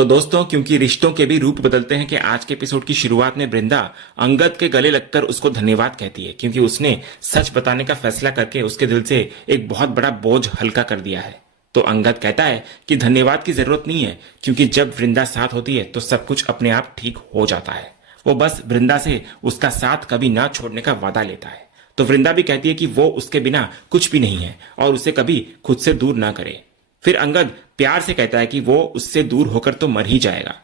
तो दोस्तों, क्योंकि रिश्तों के भी रूप बदलते हैं कि आज के एपिसोड की शुरुआत में वृंदा अंगद के गले लगकर उसको धन्यवाद कहती है, क्योंकि उसने सच बताने का फैसला करके उसके दिल से एक बहुत बड़ा बोझ हल्का कर दिया है। तो अंगद कहता है कि धन्यवाद की जरूरत नहीं है, क्योंकि जब वृंदा साथ होती है तो सब कुछ अपने आप ठीक हो जाता है। वो बस वृंदा से उसका साथ कभी ना छोड़ने का वादा लेता है। तो वृंदा भी कहती है कि वो उसके बिना कुछ भी नहीं है और उसे कभी खुद से दूर ना करे। फिर अंगद प्यार से कहता है कि वो उससे दूर होकर तो मर ही जाएगा।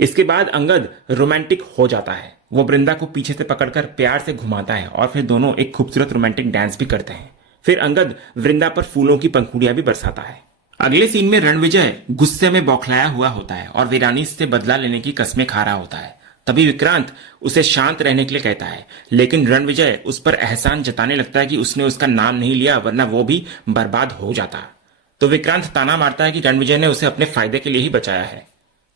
इसके बाद अंगद रोमांटिक हो जाता है। वो वृंदा को पीछे से पकड़कर प्यार से घुमाता है और फिर दोनों एक खूबसूरत रोमांटिक डांस भी करते हैं। फिर अंगद वृंदा पर फूलों की पंखुड़ियां भी बरसाता है। अगले सीन में रणविजय गुस्से में बौखलाया हुआ होता है और वीरानी से बदला लेने की कस्में खा रहा होता है। तभी विक्रांत उसे शांत रहने के लिए कहता है, लेकिन रणविजय उस पर एहसान जताने लगता है कि उसने उसका नाम नहीं लिया, वरना वो भी बर्बाद हो जाता। तो विक्रांत ताना मारता है कि रणविजय ने उसे अपने फायदे के लिए ही बचाया है।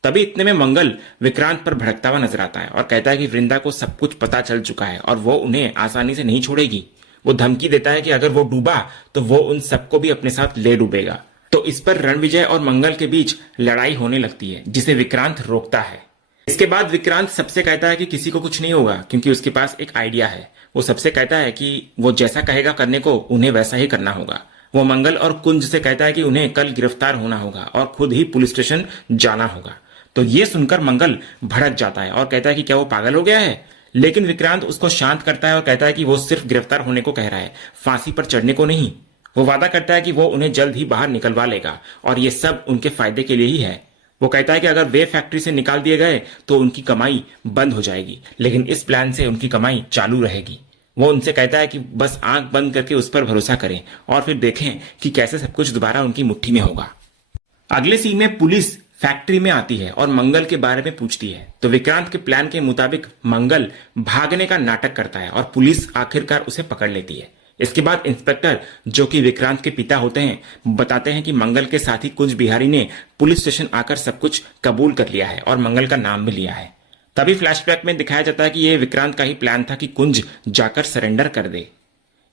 तभी इतने में मंगल विक्रांत पर भड़कता हुआ नजर आता है और कहता है कि वृंदा को सब कुछ पता चल चुका है और वो उन्हें आसानी से नहीं छोड़ेगी। वो धमकी देता है कि अगर वो डूबा तो वो उन सबको भी अपने साथ ले डूबेगा। तो इस पर रणविजय और मंगल के बीच लड़ाई होने लगती है, जिसे विक्रांत रोकता है। इसके बाद विक्रांत सबसे कहता है कि किसी को कुछ नहीं होगा, क्योंकि उसके पास एक आइडिया है। वो सबसे कहता है कि वो जैसा कहेगा करने को उन्हें वैसा ही करना होगा। वो मंगल और कुंज से कहता है कि उन्हें कल गिरफ्तार होना होगा और खुद ही पुलिस स्टेशन जाना होगा। तो ये सुनकर मंगल भड़क जाता है और कहता है कि क्या वो पागल हो गया है। लेकिन विक्रांत उसको शांत करता है और कहता है कि वो सिर्फ गिरफ्तार होने को कह रहा है, फांसी पर चढ़ने को नहीं। वो वादा करता है कि वो उन्हें जल्द ही बाहर निकलवा लेगा और ये सब उनके फायदे के लिए ही है। वो कहता है कि अगर वे फैक्ट्री से निकाल दिए गए तो उनकी कमाई बंद हो जाएगी, लेकिन इस प्लान से उनकी कमाई चालू रहेगी। वो उनसे कहता है कि बस आंख बंद करके उस पर भरोसा करें और फिर देखें कि कैसे सब कुछ दोबारा उनकी मुट्ठी में होगा। अगले सीन में पुलिस फैक्ट्री में आती है और मंगल के बारे में पूछती है। तो विक्रांत के प्लान के मुताबिक मंगल भागने का नाटक करता है और पुलिस आखिरकार उसे पकड़ लेती है। इसके बाद इंस्पेक्टर, जो कि विक्रांत के पिता होते हैं, बताते हैं कि मंगल के साथी कुंज बिहारी ने पुलिस स्टेशन आकर सब कुछ कबूल कर लिया है और मंगल का नाम भी लिया है। तभी फ्लैशबैक में दिखाया जाता है कि यह विक्रांत का ही प्लान था कि कुंज जाकर सरेंडर कर दे।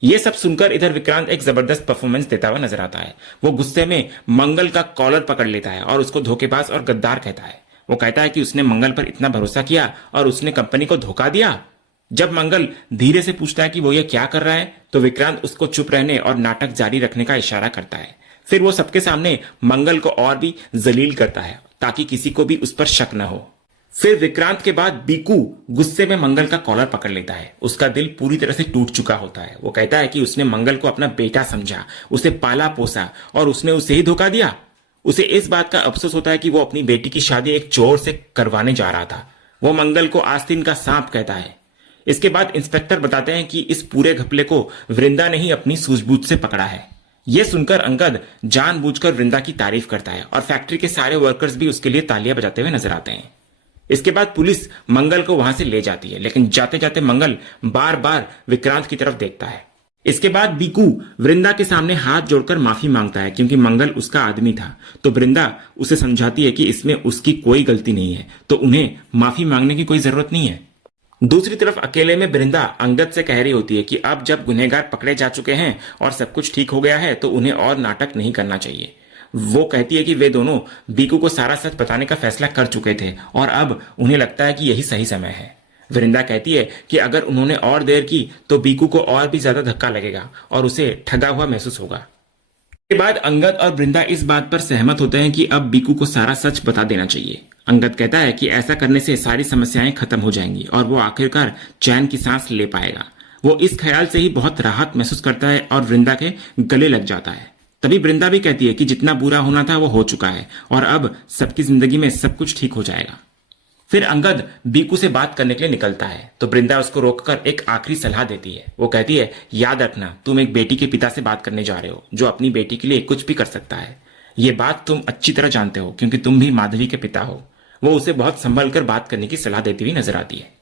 ये सब सुनकर इधर विक्रांत एक जबरदस्त परफॉर्मेंस देता हुआ नजर आता है। वो गुस्से में मंगल का कॉलर पकड़ लेता है और उसको धोखेबाज और गद्दार कहता है। वो कहता है कि उसने मंगल पर इतना भरोसा किया और उसने कंपनी को धोखा दिया। जब मंगल धीरे से पूछता है कि वो ये क्या कर रहा है, तो विक्रांत उसको चुप रहने और नाटक जारी रखने का इशारा करता है। फिर वो सबके सामने मंगल को और भी जलील करता है ताकि किसी को भी उस पर शक न हो। फिर विक्रांत के बाद बीकू गुस्से में मंगल का कॉलर पकड़ लेता है। उसका दिल पूरी तरह से टूट चुका होता है। वो कहता है कि उसने मंगल को अपना बेटा समझा, उसे पाला पोसा और उसने उसे ही धोखा दिया। उसे इस बात का अफसोस होता है कि वो अपनी बेटी की शादी एक चोर से करवाने जा रहा था। वो मंगल को आस्तीन का सांप कहता है। इसके बाद इंस्पेक्टर बताते हैं कि इस पूरे घपले को वृंदा ने ही अपनी सूझबूझ से पकड़ा है। यह सुनकर अंगद जानबूझकर वृंदा की तारीफ करता है और फैक्ट्री के सारे वर्कर्स भी उसके लिए तालियां बजाते हुए नजर आते हैं। इसके बाद पुलिस मंगल को वहां से ले जाती है, लेकिन जाते जाते मंगल बार बार विक्रांत की तरफ देखता है। इसके बाद बीकू वृंदा के सामने हाथ जोड़कर माफी मांगता है, क्योंकि मंगल उसका आदमी था। तो वृंदा उसे समझाती है कि इसमें उसकी कोई गलती नहीं है, तो उन्हें माफी मांगने की कोई जरूरत नहीं है। दूसरी तरफ अकेले में वृंदा अंगद से कह रही होती है कि अब जब गुनहगार पकड़े जा चुके हैं और सब कुछ ठीक हो गया है तो उन्हें और नाटक नहीं करना चाहिए। वो कहती है कि वे दोनों बीकू को सारा सच बताने का फैसला कर चुके थे और अब उन्हें लगता है कि यही सही समय है। वृंदा कहती है कि अगर उन्होंने और देर की तो बीकू को और भी ज्यादा धक्का लगेगा और उसे ठगा हुआ महसूस होगा। इसके बाद अंगद और वृंदा इस बात पर सहमत होते हैं कि अब बीकू को सारा सच बता देना चाहिए। अंगद कहता है कि ऐसा करने से सारी समस्याएं खत्म हो जाएंगी और वो आखिरकार चैन की सांस ले पाएगा। वो इस ख्याल से ही बहुत राहत महसूस करता है और वृंदा के गले लग जाता है। तभी वृंदा भी कहती है कि जितना बुरा होना था वो हो चुका है और अब सबकी जिंदगी में सब कुछ ठीक हो जाएगा। फिर अंगद बीकू से बात करने के लिए निकलता है, तो वृंदा उसको रोककर एक आखिरी सलाह देती है। वो कहती है, याद रखना तुम एक बेटी के पिता से बात करने जा रहे हो जो अपनी बेटी के लिए कुछ भी कर सकता है। ये बात तुम अच्छी तरह जानते हो क्योंकि तुम भी माधवी के पिता हो। वो उसे बहुत संभल कर बात करने की सलाह देती हुई नजर आती है।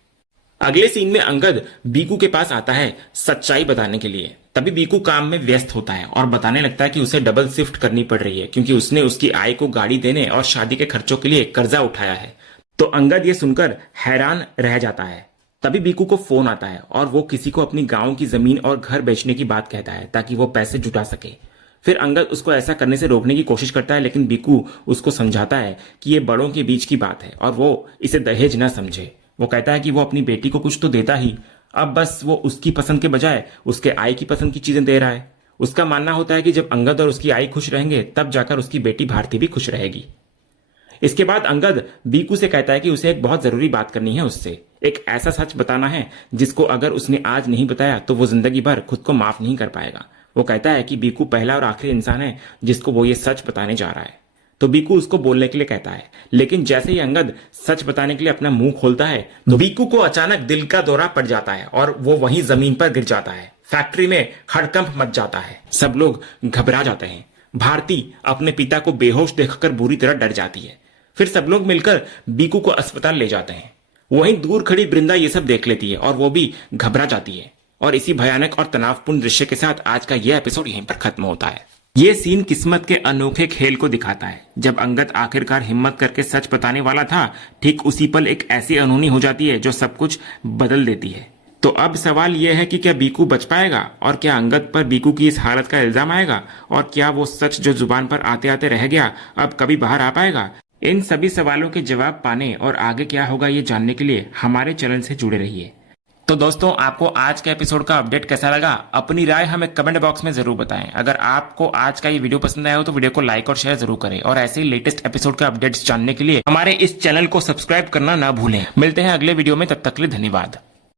अगले सीन में अंगद बीकू के पास आता है सच्चाई बताने के लिए। तभी बीकू काम में व्यस्त होता है और बताने लगता है कि उसे डबल शिफ्ट करनी पड़ रही है क्योंकि उसने उसकी आय को गाड़ी देने और शादी के खर्चों के लिए कर्जा उठाया है। तो अंगद ये सुनकर हैरान रह जाता है। तभी बीकू को फोन आता है और वो किसी को अपनी गांव की जमीन और घर बेचने की बात कहता है ताकि वो पैसे जुटा सके। फिर अंगद उसको ऐसा करने से रोकने की कोशिश करता है, लेकिन बीकू उसको समझाता है कि ये बड़ों के बीच की बात है और वो इसे दहेज ना समझे। वो कहता है कि वो अपनी बेटी को कुछ तो देता ही, अब बस वो उसकी पसंद के बजाय उसके आई की पसंद की चीजें दे रहा है। उसका मानना होता है कि जब अंगद और उसकी आई खुश रहेंगे तब जाकर उसकी बेटी भारती भी खुश रहेगी। इसके बाद अंगद बीकू से कहता है कि उसे एक बहुत जरूरी बात करनी है उससे, एक ऐसा सच बताना है जिसको अगर उसने आज नहीं बताया तो वो जिंदगी भर खुद को माफ नहीं कर पाएगा। वो कहता है कि बीकू पहला और आखिरी इंसान है जिसको वो ये सच बताने जा रहा है। तो बीकू उसको बोलने के लिए कहता है, लेकिन जैसे ही अंगद सच बताने के लिए अपना मुंह खोलता है तो बीकू को अचानक दिल का दौरा पड़ जाता है और वो वहीं जमीन पर गिर जाता है। फैक्ट्री में हड़कंप मच जाता है, सब लोग घबरा जाते हैं। भारती अपने पिता को बेहोश देखकर बुरी तरह डर जाती है। फिर सब लोग मिलकर बीकू को अस्पताल ले जाते हैं। वहीं दूर खड़ी वृंदा ये सब देख लेती है और वो भी घबरा जाती है। और इसी भयानक और तनावपूर्ण दृश्य के साथ आज का यह एपिसोड यहीं पर खत्म होता है। ये सीन किस्मत के अनोखे खेल को दिखाता है। जब अंगद आखिरकार हिम्मत करके सच बताने वाला था, ठीक उसी पल एक ऐसी अनहोनी हो जाती है जो सब कुछ बदल देती है। तो अब सवाल यह है कि क्या बीकू बच पाएगा और क्या अंगद पर बीकू की इस हालत का इल्जाम आएगा, और क्या वो सच जो जुबान पर आते आते रह गया अब कभी बाहर आ पाएगा। इन सभी सवालों के जवाब पाने और आगे क्या होगा ये जानने के लिए हमारे चैनल से जुड़े रहिए। तो दोस्तों, आपको आज के एपिसोड का अपडेट कैसा लगा, अपनी राय हमें कमेंट बॉक्स में जरूर बताएं। अगर आपको आज का ये वीडियो पसंद आया हो तो वीडियो को लाइक और शेयर जरूर करें, और ऐसे ही लेटेस्ट एपिसोड के अपडेट्स जानने के लिए हमारे इस चैनल को सब्सक्राइब करना ना भूलें। मिलते हैं अगले वीडियो में, तब तक के लिए धन्यवाद।